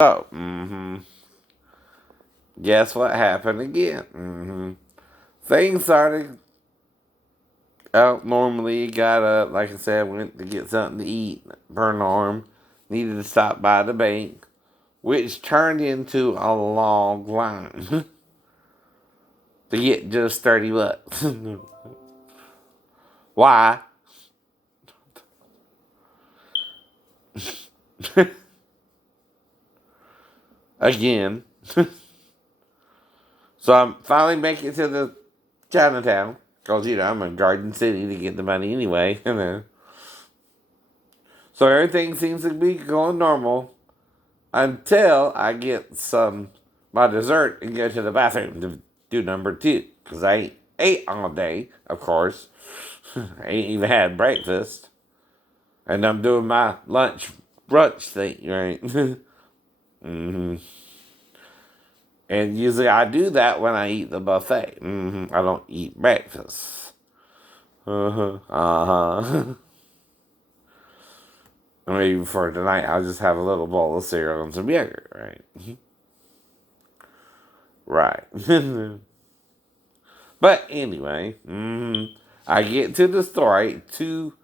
Oh, guess what happened again? Things started out normally. Got up, like I said, went to get something to eat. Burn arm. Needed to stop by the bank, which turned into a long line to get just $30. Why? Again. So I'm finally making it to the Chinatown. Because, I'm in Garden City to get the money anyway. So everything seems to be going normal until I get my dessert and go to the bathroom to do number two. Because I ate all day, of course. I ain't even had breakfast. And I'm doing my lunch brunch thing, right? And usually I do that when I eat the buffet. I don't eat breakfast. Maybe for tonight, I'll just have a little bowl of cereal and some yogurt, right? Right. But anyway, I get to the store, I eat two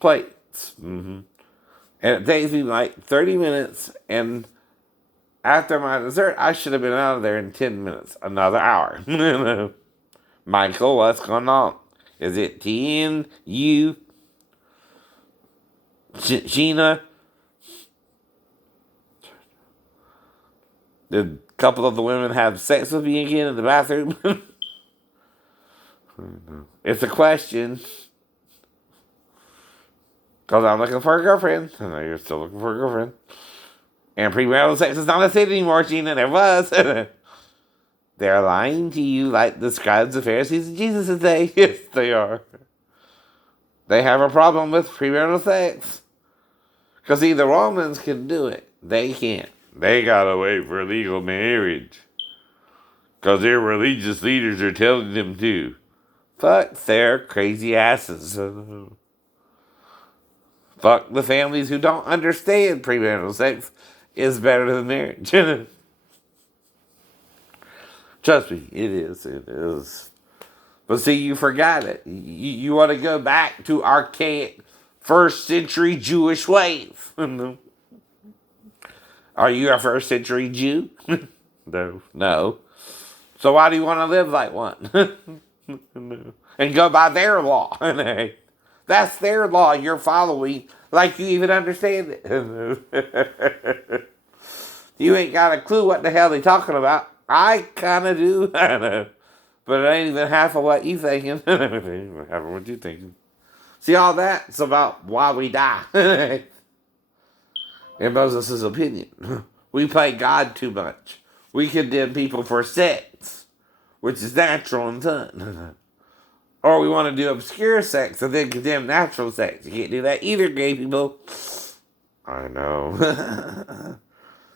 plates. And it takes me like 30 minutes. And after my dessert, I should have been out of there in 10 minutes. Another hour. Michael, what's going on? Is it T-N, you, Sheena? Did a couple of the women have sex with me again in the bathroom? It's a question. Because I'm looking for a girlfriend. I know you're still looking for a girlfriend. And premarital sex is not a thing anymore, Gina. There was. They're lying to you like the scribes, the Pharisees, and Jesus today. Yes, they are. They have a problem with premarital sex. Because see, the Romans can do it. They can't. They gotta wait for legal marriage. Because their religious leaders are telling them to. Fuck their crazy asses. Fuck the families who don't understand premarital sex is better than marriage. Trust me, it is. It is. But see, you forgot it. You want to go back to archaic first century Jewish ways. Are you a first century Jew? No. No. So why do you want to live like one? No. And go by their law? That's their law you're following like you even understand it. You ain't got a clue what the hell they talking about. I kind of do. I know. But it ain't even half of what you thinking. Half of what you thinking. See, all that's about why we die. In Moses' opinion. We play God too much. We condemn people for sex, which is natural and fun. Or we want to do obscure sex and then condemn natural sex. You can't do that either, gay people. I know.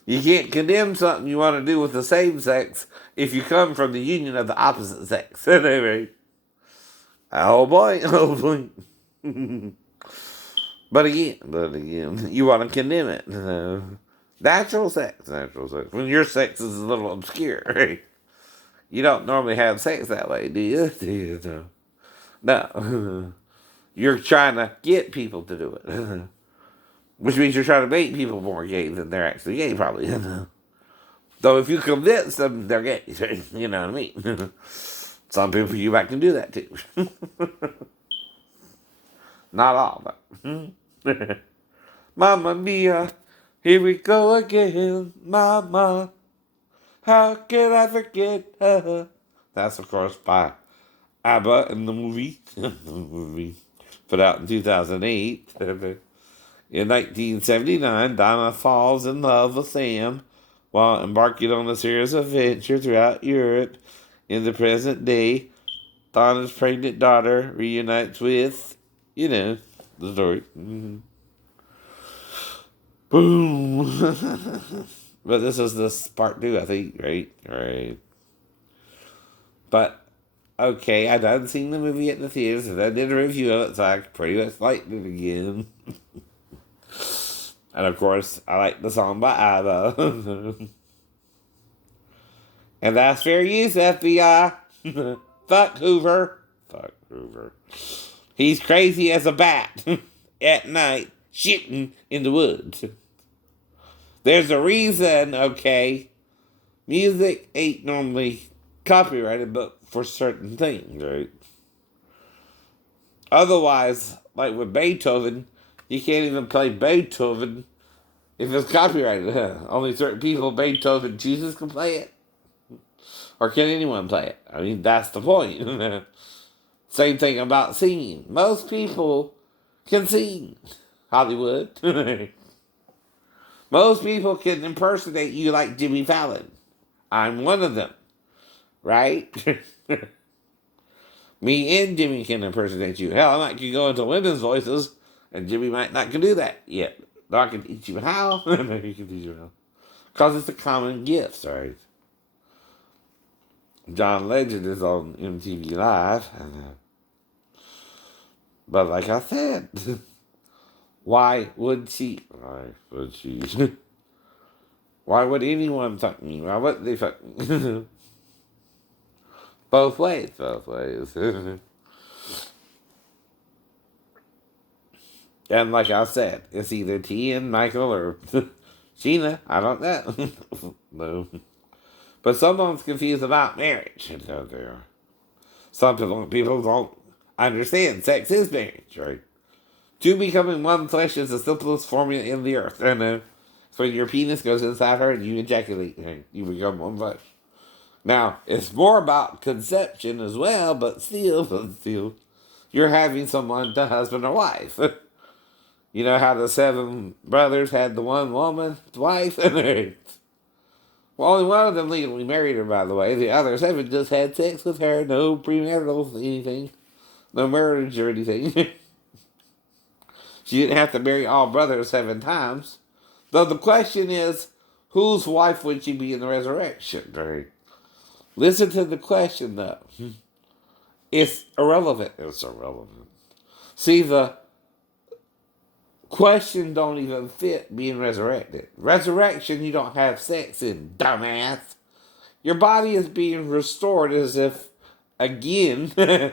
You can't condemn something you want to do with the same sex if you come from the union of the opposite sex. Anyway. Oh boy, oh boy. But again, you want to condemn it. Natural sex. When your sex is a little obscure, right? You don't normally have sex that way, do you? Do you? No. You're trying to get people to do it. Which means you're trying to make people more gay than they're actually gay, probably. Though if you convince them they're gay, you know what I mean? Some people you might can do that too. Not all, but. Mamma mia, here we go again, Mama. How can I forget her? That's, of course, by ABBA in the movie. Put out in 2008. In 1979, Donna falls in love with Sam while embarking on a series of adventures throughout Europe. In the present day, Donna's pregnant daughter reunites with, the story. Boom. But this is this part two, I think, right? Right. But okay, I done seen the movie at the theaters and I did a review of it, so I pretty much liked it again. And of course, I like the song by ABBA. And that's fair use, FBI. Fuck Hoover. Fuck Hoover. He's crazy as a bat at night, shitting in the woods. There's a reason, okay? Music ain't normally copyrighted, but for certain things, right? Otherwise, like with Beethoven, you can't even play Beethoven if it's copyrighted. Only certain people Beethoven chooses can play it. Or can anyone play it? I mean, that's the point. Same thing about singing. Most people can sing. Hollywood. Most people can impersonate you like Jimmy Fallon. I'm one of them. Right? Me and Jimmy can impersonate you. Hell, I might can go into women's voices, and Jimmy might not can do that yet. But I can teach you how. Maybe you can teach you how. Because it's a common gift, right? John Legend is on MTV Live. But like I said, why would she? Why would she? Why would anyone fuck me? Why would they fuck me? Both ways, both ways. And like I said, it's either T and Michael or Sheena. I don't know. No. But someone's confused about marriage. Some people don't understand sex is marriage, right? Two becoming one flesh is the simplest formula in the earth. I know. So when your penis goes inside her and you ejaculate, you become one flesh. Now, it's more about conception as well, but still, you're having someone, the husband or wife. You know how the 7 brothers had the one woman, the wife? Well, only one of them legally married her, by the way. The other 7 just had sex with her. No premarital anything. No marriage or anything. She didn't have to marry all brothers 7 times. Though the question is, whose wife would she be in the resurrection? Right? Listen to the question, though. It's irrelevant. It's irrelevant. See, the question don't even fit being resurrected. Resurrection, you don't have sex in, dumbass. Your body is being restored as if, again,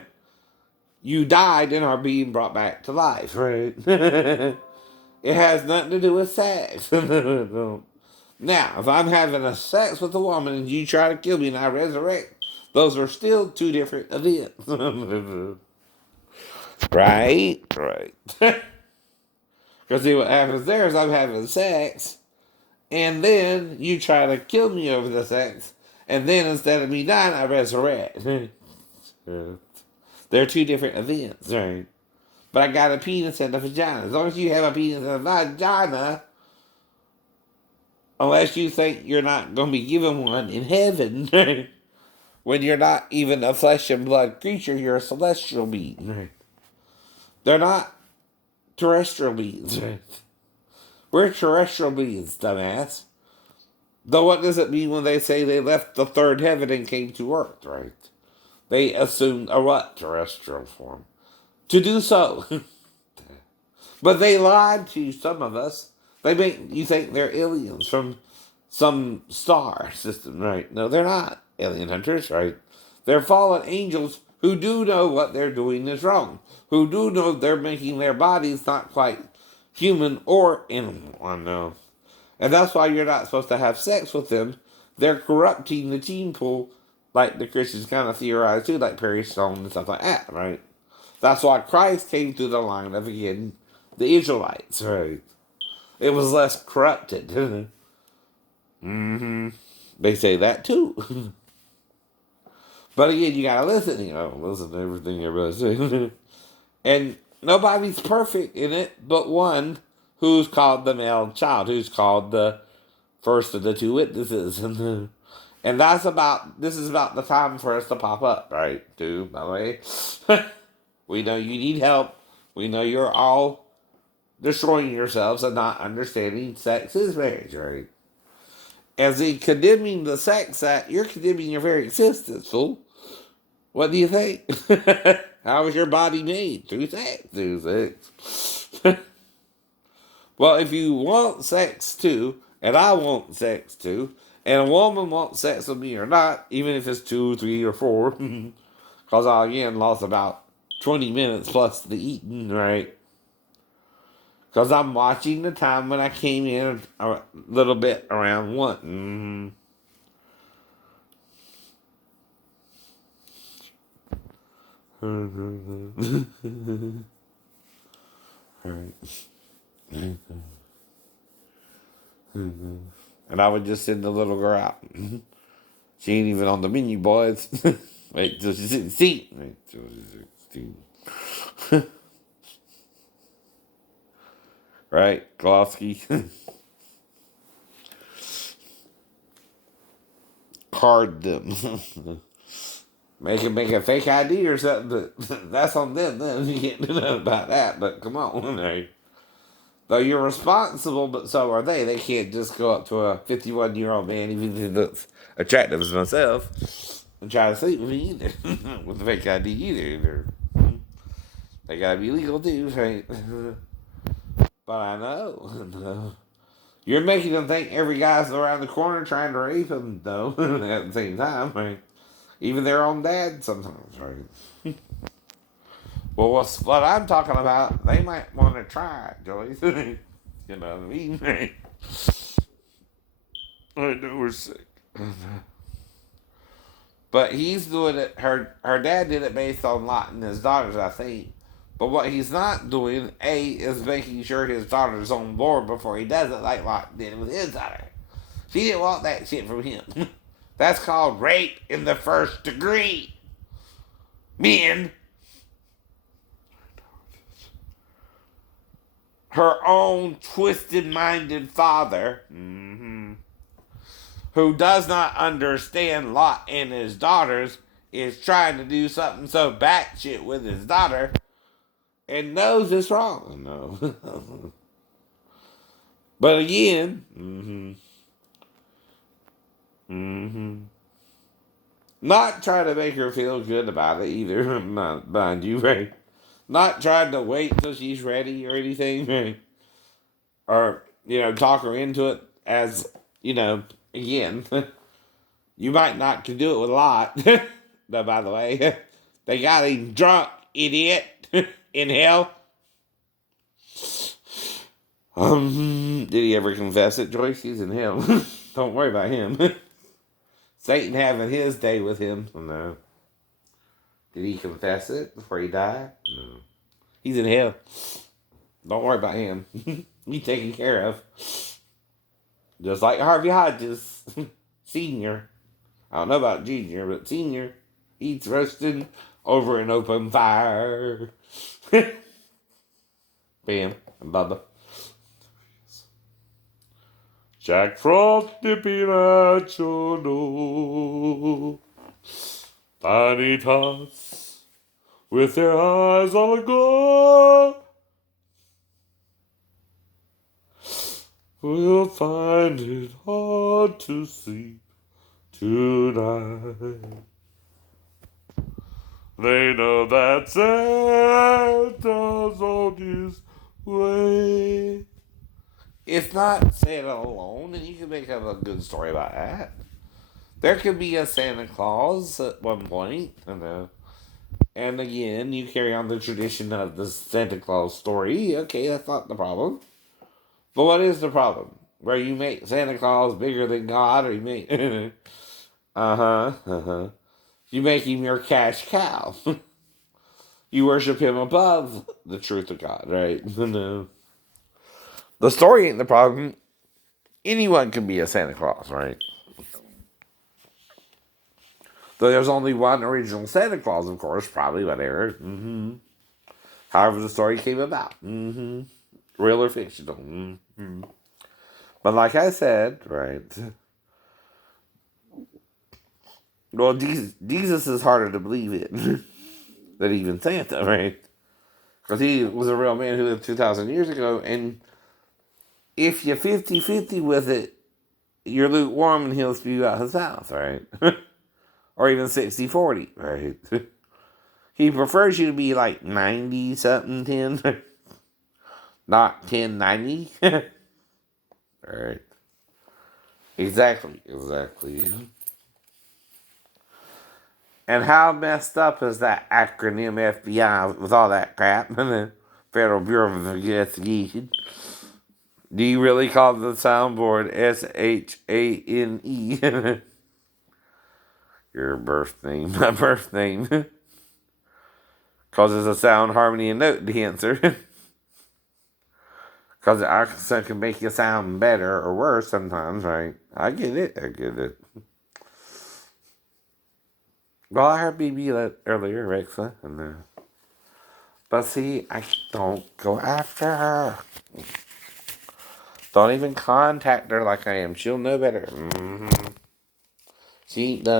you died and are being brought back to life, right? It has nothing to do with sex. Now, if I'm having a sex with a woman and you try to kill me and I resurrect, those are still 2 different events. Right? Right. Because see, what happens there is I'm having sex, and then you try to kill me over the sex, and then instead of me dying, I resurrect. They're 2 different events, right? But I got a penis and a vagina. As long as you have a penis and a vagina, unless you think you're not going to be given one in heaven, when you're not even a flesh and blood creature, you're a celestial being. They're not terrestrial beings. We're terrestrial beings, dumbass. Though what does it mean when they say they left the 3rd heaven and came to earth, right? They assumed a what? Terrestrial form. To do so. But they lied to some of us. They make you think they're aliens from some star system, right? No, they're not alien hunters, right? They're fallen angels who do know what they're doing is wrong, who do know they're making their bodies not quite human or animal. I know. And that's why you're not supposed to have sex with them. They're corrupting the gene pool, like the Christians kind of theorize too, like Perry Stone and stuff like that, right? That's why Christ came through the line of, again, the Israelites, right? It was less corrupted. Mm-hmm. They say that too. But again, you gotta listen. Listen to everything everybody says. And nobody's perfect in it, but one who's called the male child, who's called the first of the 2 witnesses. And this is about the time for us to pop up, right? Too, by the way. We know you need help. We know you're all destroying yourselves and not understanding sex is marriage, right? As in condemning the sex act, you're condemning your very existence, fool. What do you think? How was your body made? Through sex. Through sex. Well, if you want sex too, and I want sex too, and a woman wants sex with me or not, even if it's 2, 3, or 4, because I again lost about 20 minutes plus the eating, right? Because I'm watching the time when I came in a little bit around 1. Right. And I would just send the little girl out. She ain't even on the menu, boys. Wait till she's in the seat. Wait till she's in the seat. Right, Klosky. Card them. Make a fake ID or something. But that's on them. Then you can't do nothing about that. But come on, right? Though you're responsible, but so are they. They can't just go up to a 51-year-old man, even if he looks attractive as myself, and try to sleep with me either. With the fake ID either. They gotta be legal too, right? But I know. You're making them think every guy's around the corner trying to rape them, though, at the same time, right? Even their own dad sometimes, right? Well, what I'm talking about, they might want to try it, Joyce. You know what I mean? Right? I know we're sick. But he's doing it, her dad did it based on Lot and his daughters, I think. But what he's not doing, A, is making sure his daughter's on board before he does it like Lot did with his daughter. She didn't want that shit from him. That's called rape in the first degree. Men, her own twisted-minded father, who does not understand Lot and his daughters, is trying to do something so batshit with his daughter and knows it's wrong. No. But again, not trying to make her feel good about it either, mind you, right? Not trying to wait till she's ready or anything, right? Or, talk her into it as, again, you might not can do it with a lot. But by the way, they got him drunk, idiot, in hell. Did he ever confess it, Joyce? He's in hell. Don't worry about him. Satan having his day with him. No. Did he confess it before he died? No. He's in hell. Don't worry about him. He's taken care of. Just like Harvey Hodges, Senior. I don't know about Junior, but Senior, he's roasting over an open fire. Bam and Bubba. Jack Frost dipping at your nose. Tiny tots with their eyes on aglow will find it hard to sleep tonight. They know that Santa's on his way. It's not Santa alone, and you can make up a good story about that. There could be a Santa Claus at one point, and again, you carry on the tradition of the Santa Claus story. Okay, that's not the problem. But what is the problem? Where you make Santa Claus bigger than God, or you make you make him your cash cow. You worship him above the truth of God, right? No. The story ain't the problem. Anyone can be a Santa Claus, right? Though there's only one original Santa Claus, of course, probably, whatever. However the story came about. Real or fictional. But like I said, right, well, Jesus is harder to believe in than even Santa, right? Because he was a real man who lived 2,000 years ago, and if you're 50-50 with it, you're lukewarm and he'll spew out his mouth, right? Or even 60-40, right? He prefers you to be like 90-something, 10. not 1090. Alright. Exactly. And how messed up is that acronym FBI with all that crap? Federal Bureau of Investigation. Do you really call the soundboard SHANE? Your birth name, my birth name. Causes a sound, harmony, and note dancer. Because the accent can make you sound better or worse sometimes, right? I get it. Well, I heard BB earlier, Rexa, but see, I don't go after her. Don't even contact her like I am. She'll know better. She ain't done